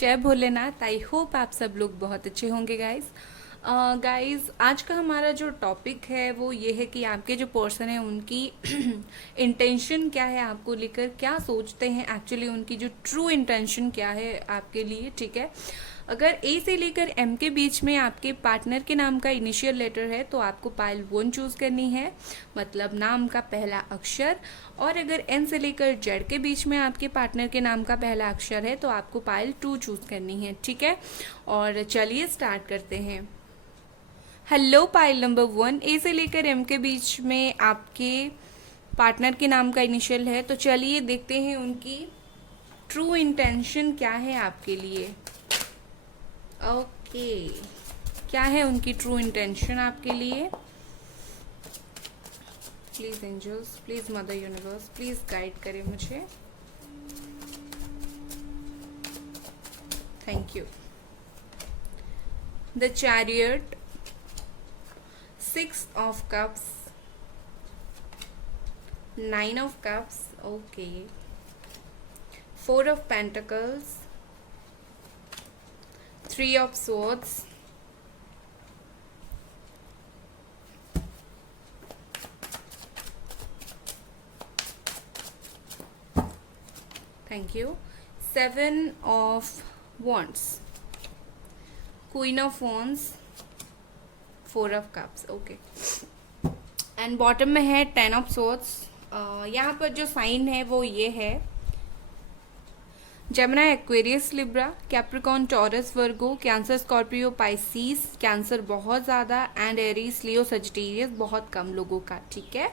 जय Bholenath. I hope आप सब लोग बहुत अच्छे होंगे गाइस। गाइस आज का हमारा जो टॉपिक है वो ये है कि आपके जो पर्सन है उनकी इंटेंशन क्या है, आपको लेकर क्या सोचते हैं, एक्चुअली उनकी जो ट्रू इंटेंशन क्या है आपके लिए। ठीक है, अगर ए से लेकर एम के बीच में आपके पार्टनर के नाम का इनिशियल लेटर है तो आपको पाइल 1 चूज करनी है, मतलब नाम का पहला अक्षर। और अगर एन से लेकर जेड के बीच में आपके पार्टनर के नाम का पहला अक्षर है तो आपको पाइल 2 चूज करनी है। ठीक है, और चलिए स्टार्ट करते हैं। हेलो, पाइल नंबर 1 ए से लेकर एम के बीच में आपके पार्टनर के नाम का इनिशियल है, तो चलिए देखते हैं उनकी ट्रू इंटेंशन क्या है आपके लिए। ओके, क्या है उनकी ट्रू इंटेंशन आपके लिए। Please angels, please mother universe, please guide करें मुझे। Thank you. The chariot, 6 of cups, 9 of cups, okay, 4 of pentacles, 3 of swords, thank you, 7 of wands, queen of wands, 4 of cups, okay, and bottom में है 10 of swords। यहाँ पर जो sign है वो ये है Gemini, Aquarius, Libra, Capricorn, Taurus, Virgo, Cancer, Scorpio, Pisces, Cancer बहुत ज़्यादा, एंड एरीज, लियो, सजिटेरियस बहुत कम लोगों का। ठीक है,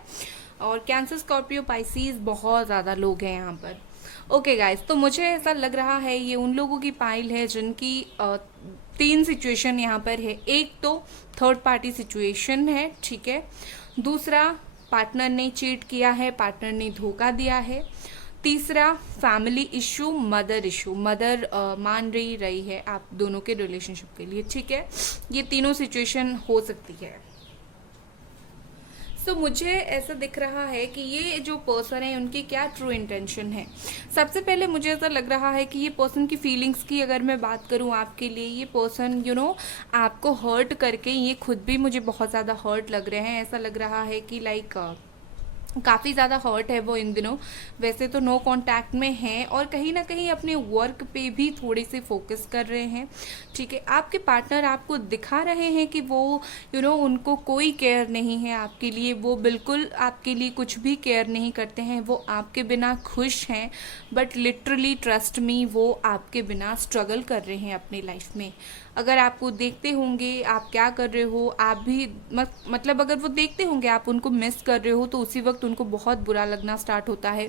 और कैंसर, स्कॉर्पियो, पाइसीस बहुत ज़्यादा लोग हैं यहाँ पर। ओके गाइस, तो मुझे ऐसा लग रहा है ये उन लोगों की पाइल है जिनकी 3 सिचुएशन यहाँ पर है। एक तो थर्ड पार्टी सिचुएशन है, ठीक है, दूसरा पार्टनर ने चीट किया है, पार्टनर ने धोखा दिया है, तीसरा family issue, mother issue, mother मान रही है आप दोनों के रिलेशनशिप के लिए। ठीक है, ये तीनों सिचुएशन हो सकती है। तो मुझे ऐसा दिख रहा है कि ये जो पर्सन है उनकी क्या ट्रू इंटेंशन है। सबसे पहले मुझे ऐसा लग रहा है कि ये पर्सन की फीलिंग्स की अगर मैं बात करूँ आपके लिए, ये पर्सन आपको हर्ट करके ये खुद भी मुझे बहुत ज़्यादा हर्ट लग रहे हैं। ऐसा लग रहा है कि लाइक काफ़ी ज़्यादा हर्ट है वो इन दिनों। वैसे तो नो कांटेक्ट में हैं और कहीं ना कहीं अपने वर्क पे भी थोड़ी सी फोकस कर रहे हैं। ठीक है, आपके पार्टनर आपको दिखा रहे हैं कि वो उनको कोई केयर नहीं है आपके लिए, वो बिल्कुल आपके लिए कुछ भी केयर नहीं करते हैं, वो आपके बिना खुश हैं, बट लिटरली ट्रस्ट मी वो आपके बिना स्ट्रगल कर रहे हैं अपनी लाइफ में। अगर आपको देखते होंगे आप क्या कर रहे हो, आप भी मतलब अगर वो देखते होंगे आप उनको मिस कर रहे हो तो उसी वक्त उनको बहुत बुरा लगना स्टार्ट होता है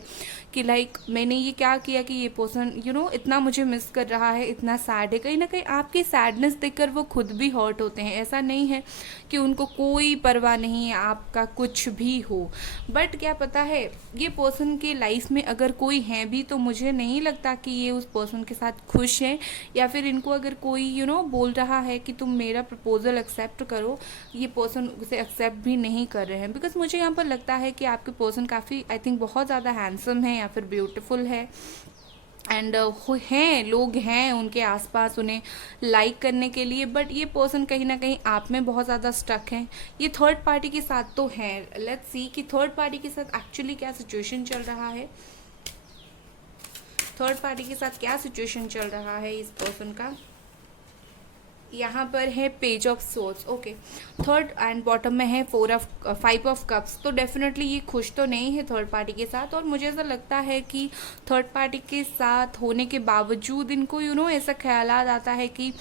कि लाइक मैंने ये क्या किया कि ये पर्सन इतना मुझे मिस कर रहा है, इतना सैड है। कहीं ना कहीं आपकी सैडनेस देखकर वो खुद भी हर्ट होते हैं। ऐसा नहीं है कि उनको कोई परवाह नहीं है आपका कुछ भी हो, बट क्या पता है ये पर्सन के लाइफ में अगर कोई है भी तो मुझे नहीं लगता कि ये उस पर्सन के साथ खुश हैं, या फिर इनको अगर कोई बोल रहा है कि तुम मेरा प्रपोजल एक्सेप्ट करो, ये पर्सन उसे एक्सेप्ट भी नहीं कर रहे हैं। बिकॉज मुझे यहाँ पर लगता है कि आपके पर्सन काफ़ी आई थिंक बहुत ज़्यादा हैंडसम है या फिर ब्यूटीफुल है, एंड हैं लोग हैं उनके आसपास उन्हें लाइक करने के लिए, बट ये पर्सन कहीं ना कहीं आप में बहुत ज़्यादा स्टक हैं। ये थर्ड पार्टी के साथ तो हैं, लेट्स सी कि थर्ड पार्टी के साथ एक्चुअली क्या सिचुएशन चल रहा है। थर्ड पार्टी के साथ क्या सिचुएशन चल रहा है इस पर्सन का। यहाँ पर है page of source, okay, third and bottom में है 5 ऑफ कप्स। तो डेफिनेटली ये खुश तो नहीं है थर्ड पार्टी के साथ, और मुझे ऐसा लगता है कि थर्ड पार्टी के साथ होने के बावजूद इनको ऐसा ख्याल आता है कि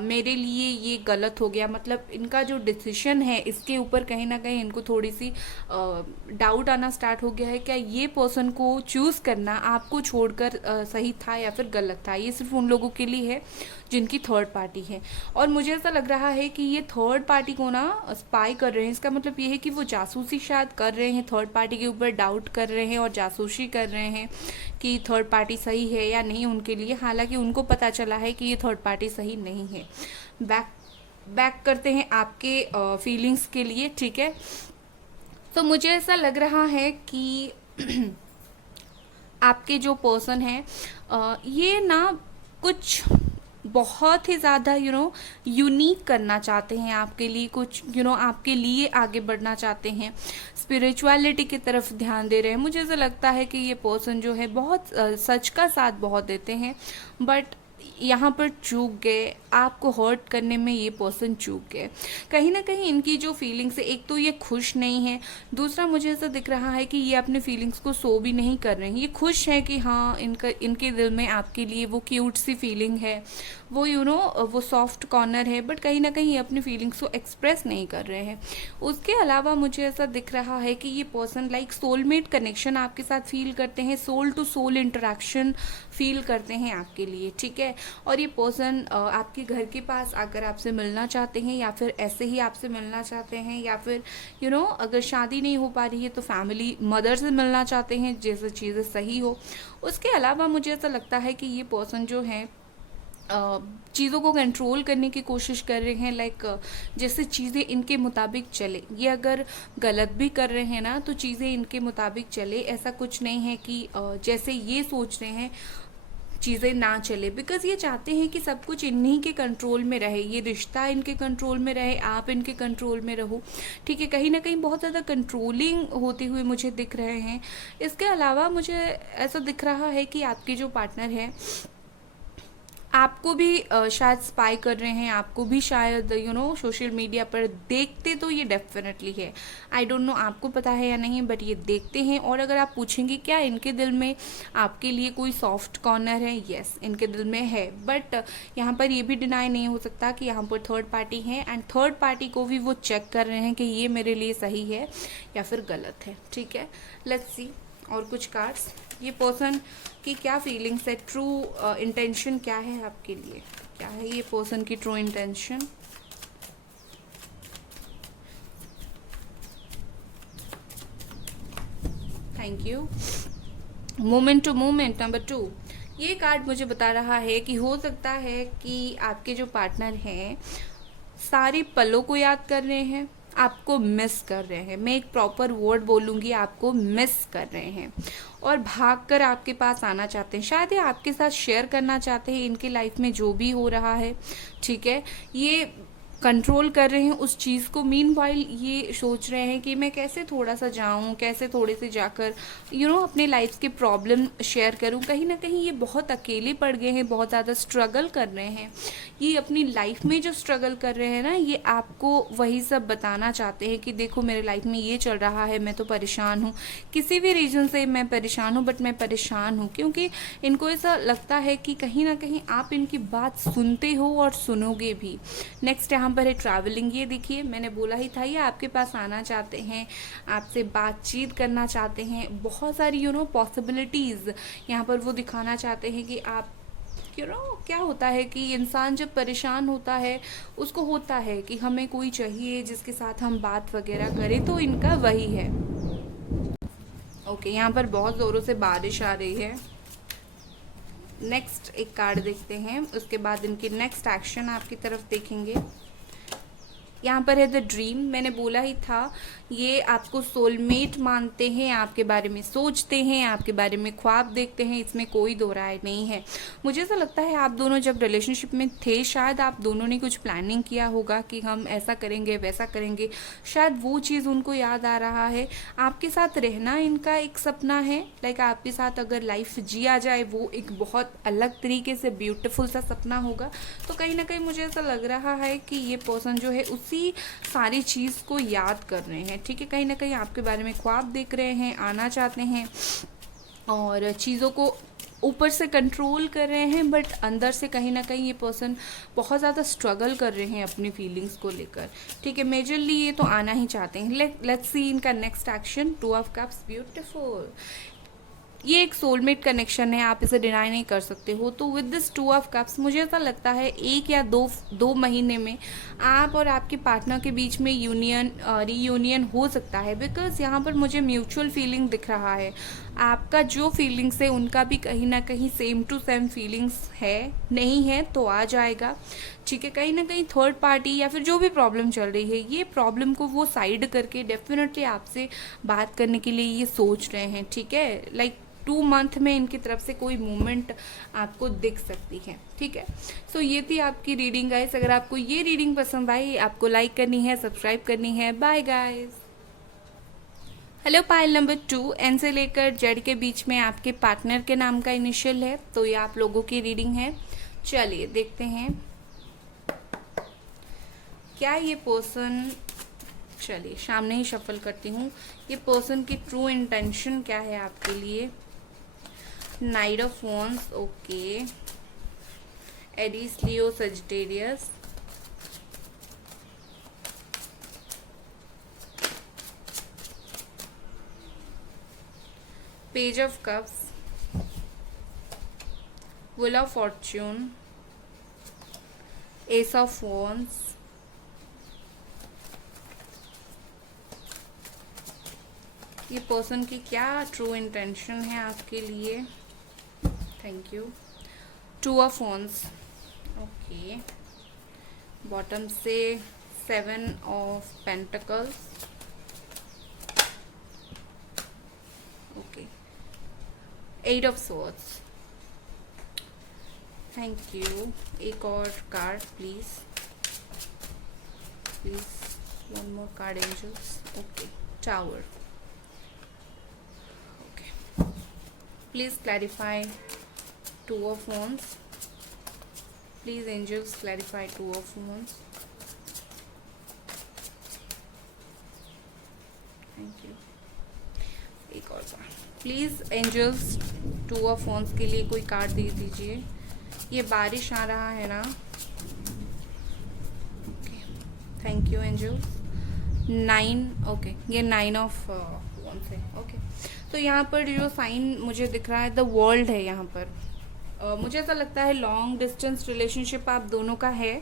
मेरे लिए ये गलत हो गया, मतलब इनका जो डिसीजन है इसके ऊपर कहीं ना कहीं इनको थोड़ी सी डाउट आना स्टार्ट हो गया है। क्या ये पर्सन को चूज़ करना आपको छोड़कर सही था या फिर गलत था। ये सिर्फ उन लोगों के लिए है जिनकी थर्ड पार्टी है, और मुझे ऐसा लग रहा है कि ये थर्ड पार्टी को ना स्पाई कर रहे हैं। इसका मतलब ये है कि वो जासूसी शायद कर रहे हैं, थर्ड पार्टी के ऊपर डाउट कर रहे हैं और जासूसी कर रहे हैं कि थर्ड पार्टी सही है या नहीं उनके लिए, हालांकि उनको पता चला है कि ये थर्ड पार्टी सही नहीं है। बैक करते हैं आपके फीलिंग्स के लिए, ठीक है। तो मुझे ऐसा लग रहा है कि आपके जो पर्सन है ये ना कुछ बहुत ही ज़्यादा यूनिक करना चाहते हैं आपके लिए, कुछ आपके लिए आगे बढ़ना चाहते हैं, स्पिरिचुअलिटी की तरफ ध्यान दे रहे हैं। मुझे ऐसा लगता है कि ये पर्सन जो है बहुत सच का साथ बहुत देते हैं, बट यहाँ पर चूक गए, आपको हर्ट करने में ये पर्सन चूक गए। कहीं ना कहीं इनकी जो फीलिंग्स है, एक तो ये खुश नहीं है, दूसरा मुझे ऐसा दिख रहा है कि ये अपने फीलिंग्स को शो भी नहीं कर रहे हैं। ये खुश है कि हाँ, इनके दिल में आपके लिए वो क्यूट सी फीलिंग है, वो वो सॉफ्ट कॉर्नर है, बट कहीं ना कहीं ये अपनी फीलिंग्स को एक्सप्रेस नहीं कर रहे हैं। उसके अलावा मुझे ऐसा दिख रहा है कि ये पर्सन लाइक सोलमेट कनेक्शन आपके साथ फील करते हैं, soul to soul interaction feel करते हैं आपके लिए, ठीक है। और ये पर्सन आपके घर के पास आकर आपसे मिलना चाहते हैं, या फिर ऐसे ही आपसे मिलना चाहते हैं, या फिर अगर शादी नहीं हो पा रही है तो फैमिली मदर से मिलना चाहते हैं, जैसे चीज़ें सही हो। उसके अलावा मुझे ऐसा लगता है कि ये पर्सन जो है चीज़ों को कंट्रोल करने की कोशिश कर रहे हैं, लाइक जैसे चीज़ें इनके मुताबिक चले। ये अगर गलत भी कर रहे हैं ना, तो चीज़ें इनके मुताबिक चले, ऐसा कुछ नहीं है कि जैसे ये सोच रहे हैं चीज़ें ना चले, बिकॉज ये चाहते हैं कि सब कुछ इन्हीं के कंट्रोल में रहे, ये रिश्ता इनके कंट्रोल में रहे, आप इनके कंट्रोल में रहो, ठीक है। कहीं ना कहीं बहुत ज़्यादा कंट्रोलिंग होते हुए मुझे दिख रहे हैं। इसके अलावा मुझे ऐसा दिख रहा है कि आपके जो पार्टनर है आपको भी शायद स्पाई कर रहे हैं, आपको भी शायद सोशल मीडिया पर देखते तो ये डेफिनेटली है। आई डोंट नो आपको पता है या नहीं, बट ये देखते हैं। और अगर आप पूछेंगे क्या इनके दिल में आपके लिए कोई सॉफ्ट कॉर्नर है, यस इनके दिल में है, बट यहाँ पर ये भी डिनाई नहीं हो सकता कि यहाँ पर थर्ड पार्टी है, एंड थर्ड पार्टी को भी वो चेक कर रहे हैं कि ये मेरे लिए सही है या फिर गलत है, ठीक है। लेट्स सी और कुछ कार्ड्स, ये पर्सन की क्या फीलिंग्स है, ट्रू इंटेंशन क्या है आपके लिए, क्या है ये पर्सन की true intention. Thank you. Moment to moment number 2, ये कार्ड मुझे बता रहा है कि हो सकता है कि आपके जो पार्टनर हैं सारी पलों को याद कर रहे हैं, आपको मिस कर रहे हैं। मैं एक प्रॉपर वर्ड बोलूँगी, आपको मिस कर रहे हैं और भागकर आपके पास आना चाहते हैं। शायद ये आपके साथ शेयर करना चाहते हैं इनकी लाइफ में जो भी हो रहा है, ठीक है। ये कंट्रोल कर रहे हैं उस चीज़ को, मीनवाइल ये सोच रहे हैं कि मैं कैसे थोड़ा सा जाऊं, कैसे थोड़े से जाकर अपने लाइफ के प्रॉब्लम शेयर करूं। कहीं ना कहीं ये बहुत अकेले पड़ गए हैं, बहुत ज़्यादा स्ट्रगल कर रहे हैं। ये अपनी लाइफ में जो स्ट्रगल कर रहे हैं ना, ये आपको वही सब बताना चाहते हैं कि देखो मेरे लाइफ में ये चल रहा है, मैं तो परेशान हूँ, किसी भी रीज़न से मैं परेशान हूँ, बट मैं परेशान हूँ। क्योंकि इनको ऐसा लगता है कि कहीं ना कहीं आप इनकी बात सुनते हो और सुनोगे भी। नेक्स्ट यहाँ पर है ट्रैवलिंग। ये देखिए मैंने बोला ही था, ये आपके पास आना चाहते हैं, आपसे बातचीत करना चाहते हैं, बहुत सारी पॉसिबिलिटीज़ यहाँ पर वो दिखाना चाहते हैं कि आप क्या होता है कि इंसान जब परेशान होता है उसको होता है कि हमें कोई चाहिए जिसके साथ हम बात वगैरह करें, तो इनका वही है। ओके, यहाँ पर बहुत ज़ोरों से बारिश आ रही है। नेक्स्ट एक कार्ड देखते हैं, उसके बाद इनकी नेक्स्ट एक्शन आपकी तरफ देखेंगे। यहाँ पर है द ड्रीम। मैंने बोला ही था, ये आपको सोलमेट मानते हैं, आपके बारे में सोचते हैं, आपके बारे में ख्वाब देखते हैं, इसमें कोई दो राय नहीं है। मुझे ऐसा लगता है आप दोनों जब रिलेशनशिप में थे, शायद आप दोनों ने कुछ प्लानिंग किया होगा कि हम ऐसा करेंगे वैसा करेंगे, शायद वो चीज़ उनको याद आ रहा है। आपके साथ रहना इनका एक सपना है, लाइक आपके साथ अगर लाइफ जिया जाए वो एक बहुत अलग तरीके से ब्यूटीफुल सा सपना होगा। तो कहीं ना कहीं मुझे ऐसा लग रहा है कि ये पर्सन जो है उसी सारी चीज़ को याद कर रहे हैं, ठीक है। कहीं ना कहीं आपके बारे में ख्वाब देख रहे हैं, आना चाहते हैं और चीज़ों को ऊपर से कंट्रोल कर रहे हैं, बट अंदर से कहीं ना कहीं ये पर्सन बहुत ज़्यादा स्ट्रगल कर रहे हैं अपनी फीलिंग्स को लेकर, ठीक है। मेजरली ये तो आना ही चाहते हैं। लेट्स सी इनका next action. 2 of cups, beautiful. ये एक सोलमेट कनेक्शन है, आप इसे डिनाई नहीं कर सकते हो। तो विद दिस 2 ऑफ कप्स मुझे ऐसा लगता है 1 या 2 महीने में आप और आपके पार्टनर के बीच में रीयूनियन हो सकता है, बिकॉज यहाँ पर मुझे म्यूचुअल फीलिंग दिख रहा है। आपका जो फीलिंग्स है उनका भी कहीं ना कहीं सेम टू सेम फीलिंग्स है, नहीं है तो आ जाएगा, ठीक है। कहीं ना कहीं थर्ड पार्टी या फिर जो भी प्रॉब्लम चल रही है, ये प्रॉब्लम को वो साइड करके डेफिनेटली आपसे बात करने के लिए ये सोच रहे हैं, ठीक है। लाइक 2 मंथ में इनकी तरफ से कोई मूवमेंट आपको दिख सकती है, ठीक है। सो ये थी आपकी रीडिंग गाइस। अगर आपको ये रीडिंग पसंद आई, आपको लाइक करनी है, सब्सक्राइब करनी है। Bye guys. Hello, pile number 2, N से लेकर जेड के बीच में आपके पार्टनर के नाम का इनिशियल है, तो ये आप लोगों की रीडिंग है। चलिए देखते हैं क्या ये पर्सन, चलिए सामने ही शफल करती हूँ, ये पर्सन की ट्रू इंटेंशन क्या है आपके लिए। Knight of wands, okay, Aries, Leo, Sagittarius, page of cups, wheel of fortune, ace of wands, ये पर्सन की क्या ट्रू इंटेंशन है आपके लिए। Thank you. 2 of wands, okay, bottom से 7 of pentacles, okay, 8 of swords. Thank you. एक और card please, please, one more card angels, okay, tower. Please clarify 2 of wands. Please angels clarify 2 of wands. Thank you. एक और बार please angels 2 of wands के लिए कोई card दे दीजिए। ये बारिश आ रहा है ना, okay, thank you angels. 9, okay, ये 9 ऑफ wands है, ओके। तो यहाँ पर जो साइन मुझे दिख रहा है, द वर्ल्ड है यहाँ पर। मुझे ऐसा लगता है लॉन्ग डिस्टेंस रिलेशनशिप आप दोनों का है,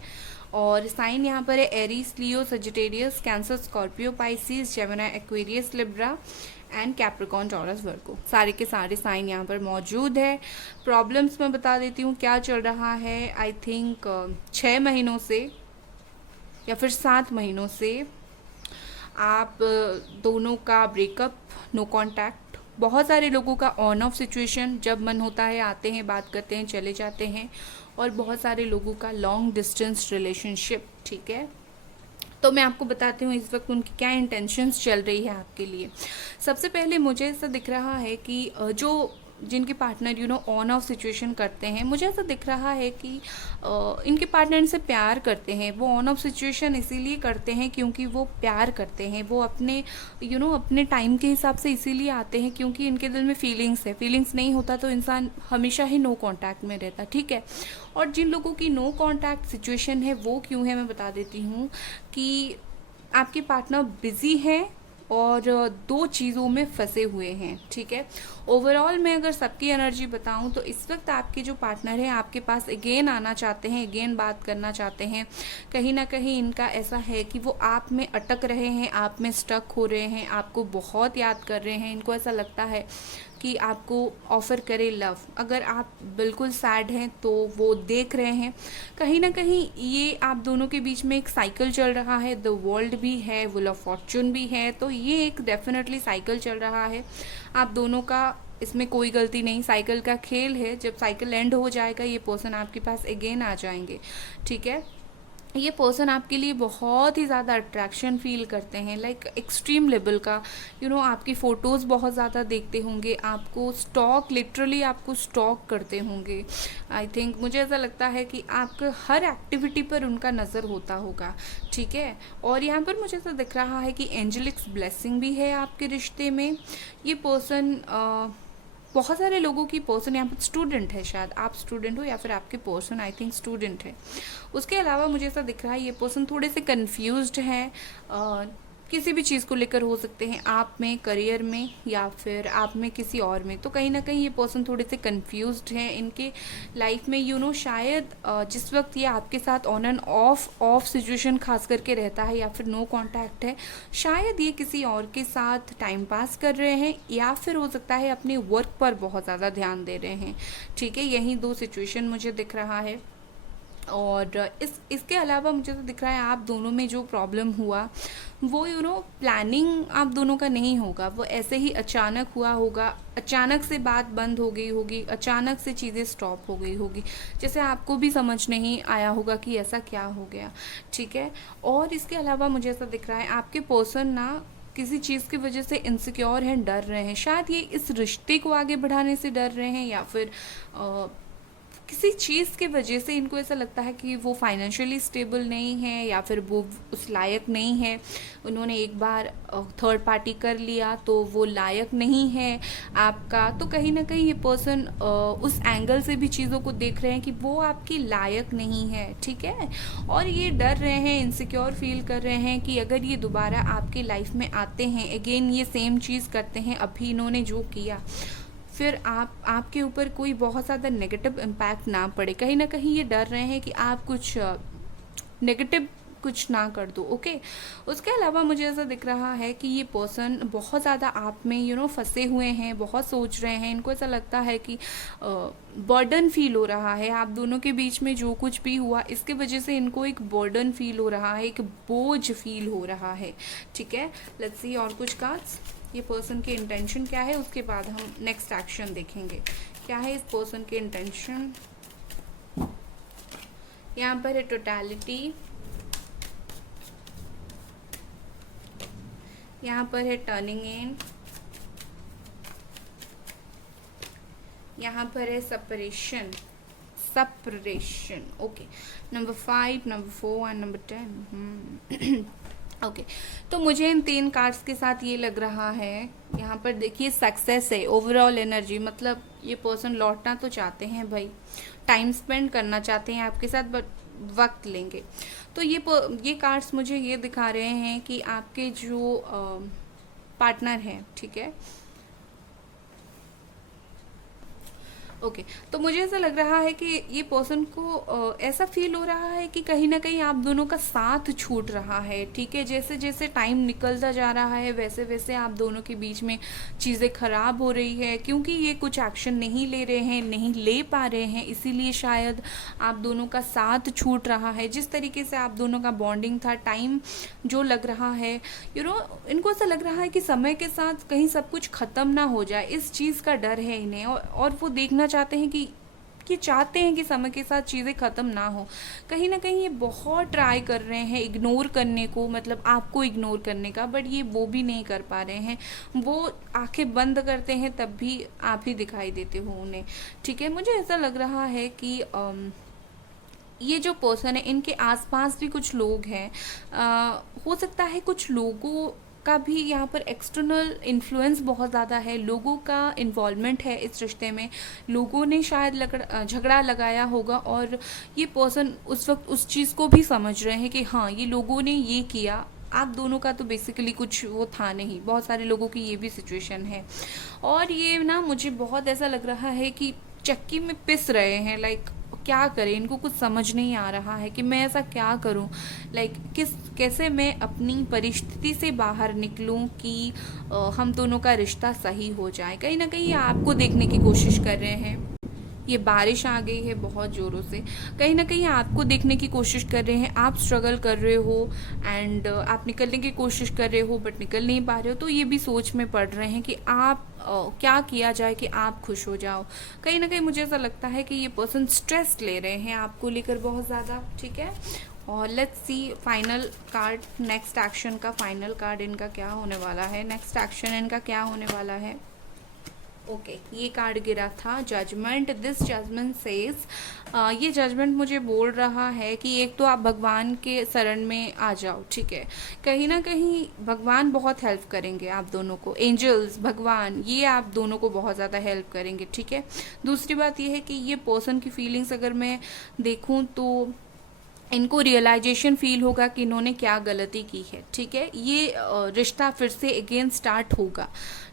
और साइन यहाँ पर है Aries, Leo, Sagittarius, Cancer, Scorpio, Pisces, Gemini, Aquarius, Libra and Capricorn, Taurus, Virgo. सारे के सारे साइन यहाँ पर मौजूद है। प्रॉब्लम्स मैं बता देती हूँ क्या चल रहा है। आई थिंक 6 महीनों से या फिर 7 महीनों से आप दोनों का ब्रेकअप, नो कॉन्टैक्ट, बहुत सारे लोगों का ऑन ऑफ सिचुएशन, जब मन होता है आते हैं, बात करते हैं, चले जाते हैं, और बहुत सारे लोगों का लॉन्ग डिस्टेंस रिलेशनशिप, ठीक है। तो मैं आपको बताती हूँ इस वक्त उनकी क्या इंटेंशंस चल रही है आपके लिए। सबसे पहले मुझे ऐसा दिख रहा है कि जो जिनके पार्टनर ऑन ऑफ सिचुएशन करते हैं, मुझे ऐसा दिख रहा है कि इनके पार्टनर इनसे प्यार करते हैं। वो ऑन ऑफ सिचुएशन इसीलिए करते हैं क्योंकि वो प्यार करते हैं। वो अपने अपने टाइम के हिसाब से इसीलिए आते हैं क्योंकि इनके दिल में फीलिंग्स है। फीलिंग्स नहीं होता तो इंसान हमेशा ही नो कॉन्टैक्ट में रहता, ठीक है। और जिन लोगों की नो कॉन्टैक्ट सिचुएशन है वो क्यों है, मैं बता देती हूँ कि आपके पार्टनर बिजी हैं और 2 चीज़ों में फंसे हुए हैं, ठीक है। ओवरऑल मैं अगर सबकी एनर्जी बताऊं तो इस वक्त आपके जो पार्टनर है आपके पास अगेन आना चाहते हैं, अगेन बात करना चाहते हैं। कहीं ना कहीं इनका ऐसा है कि वो आप में अटक रहे हैं, आप में स्टक हो रहे हैं, आपको बहुत याद कर रहे हैं। इनको ऐसा लगता है कि आपको ऑफ़र करे लव। अगर आप बिल्कुल सैड हैं तो वो देख रहे हैं। कहीं ना कहीं ये आप दोनों के बीच में एक साइकिल चल रहा है। द वर्ल्ड भी है, व्हील ऑफ फॉर्च्यून भी है, तो ये एक डेफिनेटली साइकिल चल रहा है। आप दोनों का इसमें कोई गलती नहीं, साइकिल का खेल है। जब साइकिल एंड हो जाएगा ये पर्सन आपके पास अगेन आ जाएंगे, ठीक है। ये पर्सन आपके लिए बहुत ही ज़्यादा अट्रैक्शन फील करते हैं, लाइक एक्सट्रीम लेवल का। आपकी फ़ोटोज़ बहुत ज़्यादा देखते होंगे, आपको स्टॉक, लिटरली आपको स्टॉक करते होंगे। आई थिंक मुझे ऐसा लगता है कि आपके हर एक्टिविटी पर उनका नज़र होता होगा, ठीक है। और यहाँ पर मुझे ऐसा दिख रहा है कि एंजेलिक्स ब्लेसिंग भी है आपके रिश्ते में। ये पर्सन बहुत सारे लोगों की पर्सन यहाँ पर स्टूडेंट है, शायद आप स्टूडेंट हो या फिर आपके पर्सन आई थिंक स्टूडेंट है। उसके अलावा मुझे ऐसा दिख रहा है ये पर्सन थोड़े से कंफ्यूज्ड है, किसी भी चीज़ को लेकर हो सकते हैं, आप में, करियर में, या फिर आप में किसी और में। तो कहीं ना कहीं ये पर्सन थोड़े से कंफ्यूज्ड हैं। इनके लाइफ में शायद जिस वक्त ये आपके साथ ऑन एंड ऑफ सिचुएशन खास करके रहता है या फिर नो कांटेक्ट है, शायद ये किसी और के साथ टाइम पास कर रहे हैं या फिर हो सकता है अपने वर्क पर बहुत ज़्यादा ध्यान दे रहे हैं, ठीक है। यही 2 सिचुएशन मुझे दिख रहा है। और इसके अलावा मुझे तो दिख रहा है आप दोनों में जो प्रॉब्लम हुआ वो प्लानिंग आप दोनों का नहीं होगा, वो ऐसे ही अचानक हुआ होगा, अचानक से बात बंद हो गई होगी, अचानक से चीज़ें स्टॉप हो गई होगी, जैसे आपको भी समझ नहीं आया होगा कि ऐसा क्या हो गया, ठीक है। और इसके अलावा मुझे ऐसा दिख रहा है आपके पर्सन ना किसी चीज़ की वजह से इनसिक्योर हैं, डर रहे हैं, शायद ये इस रिश्ते को आगे बढ़ाने से डर रहे हैं, या फिर किसी चीज़ की वजह से इनको ऐसा लगता है कि वो फाइनेंशियली स्टेबल नहीं है, या फिर वो उस लायक नहीं है, उन्होंने एक बार थर्ड पार्टी कर लिया तो वो लायक नहीं है आपका। तो कहीं ना कहीं ये पर्सन उस एंगल से भी चीज़ों को देख रहे हैं कि वो आपकी लायक नहीं है, ठीक है। और ये डर रहे हैं, इनसिक्योर फील कर रहे हैं कि अगर ये दोबारा आपके लाइफ में आते हैं, अगेन ये सेम चीज़ करते हैं अभी इन्होंने जो किया, फिर आपके ऊपर कोई बहुत ज़्यादा नेगेटिव इम्पैक्ट ना पड़े। कहीं ना कहीं ये डर रहे हैं कि आप कुछ नेगेटिव कुछ ना कर दो, ओके। उसके अलावा मुझे ऐसा दिख रहा है कि ये पर्सन बहुत ज़्यादा आप में फंसे हुए हैं, बहुत सोच रहे हैं, इनको ऐसा लगता है कि बर्डन फील हो रहा है आप दोनों के बीच में, जो कुछ भी हुआ इसके वजह से इनको एक बर्डन फील हो रहा है, एक बोझ फील हो रहा है, ठीक है। लेट्स सी और कुछ कार्ड्स, ये पर्सन की इंटेंशन क्या है, उसके बाद हम नेक्स्ट एक्शन देखेंगे। क्या है इस पर्सन की इंटेंशन? यहाँ पर है टोटलिटी, यहाँ पर है टर्निंग इन, यहाँ पर है separation, okay. Number 5, number 4 and number 10। Okay तो मुझे इन 3 कार्ड्स के साथ ये लग रहा है, यहाँ पर देखिए सक्सेस है, ओवरऑल एनर्जी, मतलब ये पर्सन लौटना तो चाहते हैं भाई, टाइम स्पेंड करना चाहते हैं आपके साथ, बट वक्त लेंगे। तो ये कार्ड्स मुझे ये दिखा रहे हैं कि आपके जो पार्टनर हैं, ठीक है, ओके तो मुझे ऐसा लग रहा है कि ये पर्सन को ऐसा फील हो रहा है कि कहीं ना कहीं आप दोनों का साथ छूट रहा है, ठीक है। जैसे जैसे टाइम निकलता जा रहा है वैसे वैसे आप दोनों के बीच में चीज़ें ख़राब हो रही है, क्योंकि ये कुछ एक्शन नहीं ले रहे हैं, नहीं ले पा रहे हैं, इसीलिए शायद आप दोनों का साथ छूट रहा है। जिस तरीके से आप दोनों का बॉन्डिंग था, टाइम जो लग रहा है इनको ऐसा लग रहा है कि समय के साथ कहीं सब कुछ ख़त्म ना हो जाए, इस चीज़ का डर है इन्हें, और वो देखना चाहते हैं कि चाहते हैं कि समय के साथ चीज़ें ख़त्म ना हो। कहीं ना कहीं ये बहुत ट्राई कर रहे हैं इग्नोर करने को, मतलब आपको इग्नोर करने का, बट ये वो भी नहीं कर पा रहे हैं। वो आंखें बंद करते हैं तब भी आप ही दिखाई देते हो उन्हें, ठीक है। मुझे ऐसा लग रहा है कि ये जो पर्सन है इनके आसपास भी कुछ लोग हैं, हो सकता है कुछ लोगों का भी यहाँ पर एक्सटर्नल इन्फ्लुएंस बहुत ज़्यादा है, लोगों का इन्वॉल्वमेंट है इस रिश्ते में, लोगों ने शायद झगड़ा लगाया होगा, और ये पर्सन उस वक्त उस चीज़ को भी समझ रहे हैं कि हाँ ये लोगों ने ये किया, आप दोनों का तो बेसिकली कुछ वो था नहीं, बहुत सारे लोगों की ये भी सिचुएशन है। और ये ना मुझे बहुत ऐसा लग रहा है कि चक्की में पिस रहे हैं, लाइक क्या करें, इनको कुछ समझ नहीं आ रहा है कि मैं ऐसा क्या करूं, लाइक कैसे मैं अपनी परिस्थिति से बाहर निकलूं कि हम दोनों का रिश्ता सही हो जाए। कहीं ना कहीं आपको देखने की कोशिश कर रहे हैं, ये बारिश आ गई है बहुत ज़ोरों से, कहीं ना कहीं आपको देखने की कोशिश कर रहे हैं, आप स्ट्रगल कर रहे हो एंड आप निकलने की कोशिश कर रहे हो बट निकल नहीं पा रहे हो, तो ये भी सोच में पड़ रहे हैं कि आप क्या किया जाए कि आप खुश हो जाओ। कहीं ना कहीं मुझे ऐसा लगता है कि ये पर्सन स्ट्रेस ले रहे हैं आपको लेकर बहुत ज़्यादा, ठीक है। और let's see final card, next action का फाइनल कार्ड इनका क्या होने वाला है, नेक्स्ट एक्शन इनका क्या होने वाला है। ओके ये कार्ड गिरा था जजमेंट, दिस जजमेंट सेज, ये जजमेंट मुझे बोल रहा है कि एक तो आप भगवान के शरण में आ जाओ, ठीक है। कहीं ना कहीं भगवान बहुत हेल्प करेंगे आप दोनों को, एंजल्स, भगवान, ये आप दोनों को बहुत ज़्यादा हेल्प करेंगे, ठीक है। दूसरी बात ये है कि ये पर्सन की फीलिंग्स अगर मैं देखूं तो इनको रियलाइजेशन फील होगा कि इन्होंने क्या गलती की है, ठीक है। ये रिश्ता फिर से अगेन स्टार्ट होगा,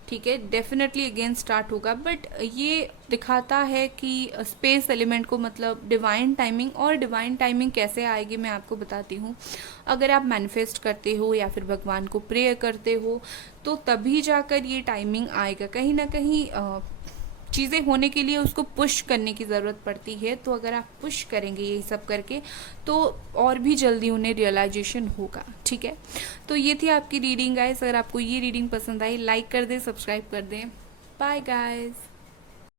ठीक है, डेफिनेटली अगेन स्टार्ट होगा, बट ये दिखाता है कि स्पेस एलिमेंट को, मतलब डिवाइन टाइमिंग, और डिवाइन टाइमिंग कैसे आएगी मैं आपको बताती हूँ। अगर आप मैनिफेस्ट करते हो या फिर भगवान को प्रेयर करते हो तो तभी जाकर ये टाइमिंग आएगा। कहीं ना कहीं चीज़ें होने के लिए उसको पुश करने की ज़रूरत पड़ती है। तो अगर आप पुश करेंगे यही सब करके तो और भी जल्दी उन्हें रियलाइजेशन होगा। ठीक है, तो ये थी आपकी रीडिंग गाइस। अगर आपको ये रीडिंग पसंद आई लाइक कर दें, सब्सक्राइब कर दें। Bye guys.